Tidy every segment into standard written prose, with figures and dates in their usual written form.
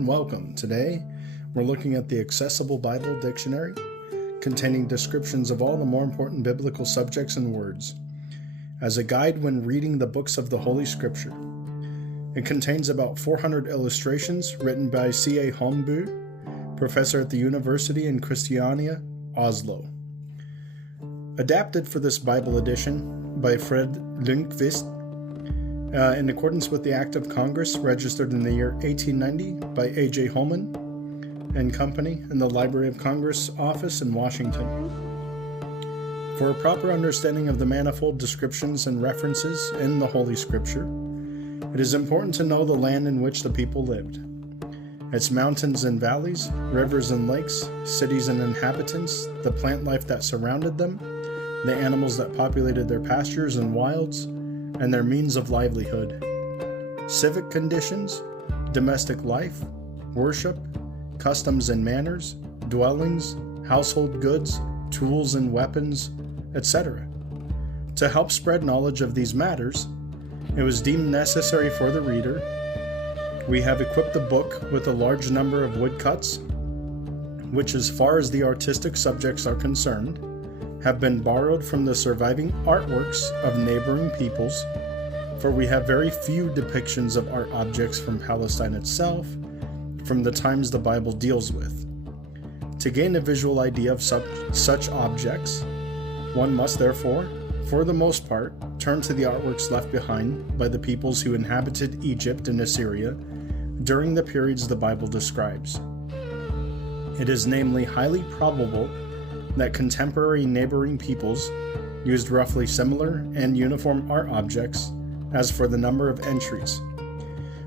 and welcome. Today, we're looking at the Accessible Bible Dictionary, containing descriptions of all the more important biblical subjects and words, as a guide when reading the books of the Holy Scripture. It contains about 400 illustrations written by C.A. Holmboe, professor at the University in Christiania, Oslo. Adapted for this Bible edition by Lönnkvist, in accordance with the Act of Congress registered in the year 1890 by A.J. Holman and Company in the Library of Congress office in Washington. For a proper understanding of the manifold descriptions and references in the Holy Scripture, it is important to know the land in which the people lived, its mountains and valleys, rivers and lakes, cities and inhabitants, the plant life that surrounded them, the animals that populated their pastures and wilds, and their means of livelihood, civic conditions, domestic life, worship, customs and manners, dwellings, household goods, tools and weapons, etc. To help spread knowledge of these matters, it was deemed necessary for the reader. We have equipped the book with a large number of woodcuts, which, as far as the artistic subjects are concerned, have been borrowed from the surviving artworks of neighboring peoples, for we have very few depictions of art objects from Palestine itself, from the times the Bible deals with. To gain a visual idea of such objects, one must therefore, for the most part, turn to the artworks left behind by the peoples who inhabited Egypt and Assyria during the periods the Bible describes. It is namely highly probable that contemporary neighboring peoples used roughly similar and uniform art objects as for the number of entries.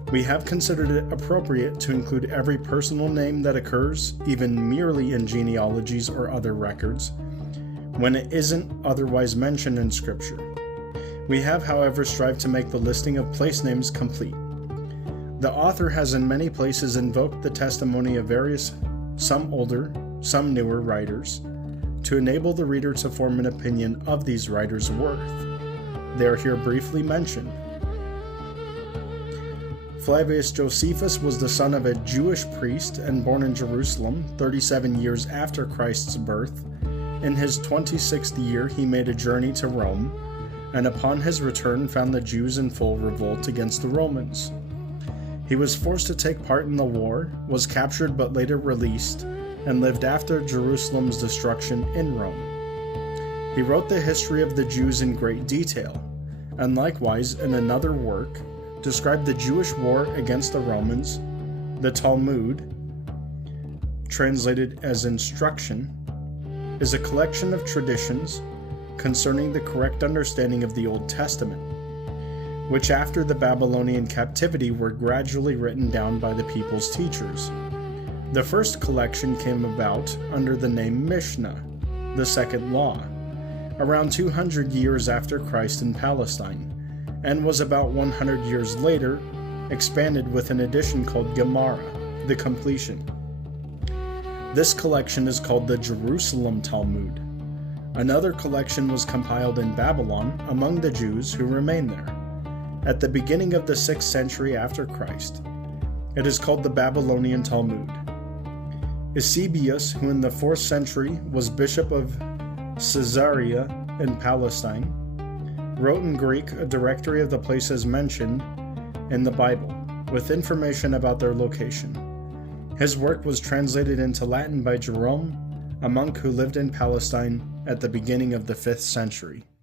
We have considered it appropriate to include every personal name that occurs, even merely in genealogies or other records, when it isn't otherwise mentioned in Scripture. We have, however, strived to make the listing of place names complete. The author has in many places invoked the testimony of various, some older, some newer writers, to enable the reader to form an opinion of these writers' worth. They are here briefly mentioned. Flavius Josephus was the son of a Jewish priest and born in Jerusalem 37 years after Christ's birth. In his 26th year he made a journey to Rome, and upon his return found the Jews in full revolt against the Romans. He was forced to take part in the war, was captured but later released, and lived after Jerusalem's destruction in Rome. He wrote the history of the Jews in great detail, and likewise in another work described the Jewish war against the Romans. The Talmud, translated as instruction, is a collection of traditions concerning the correct understanding of the Old Testament, which after the Babylonian captivity were gradually written down by the people's teachers. The first collection came about under the name Mishnah, the second law, around 200 years after Christ in Palestine, and was about 100 years later expanded with an edition called Gemara, the completion. This collection is called the Jerusalem Talmud. Another collection was compiled in Babylon among the Jews who remained there, at the beginning of the 6th century after Christ. It is called the Babylonian Talmud. Eusebius, who in the 4th century was bishop of Caesarea in Palestine, wrote in Greek a directory of the places mentioned in the Bible, with information about their location. His work was translated into Latin by Jerome, a monk who lived in Palestine at the beginning of the 5th century.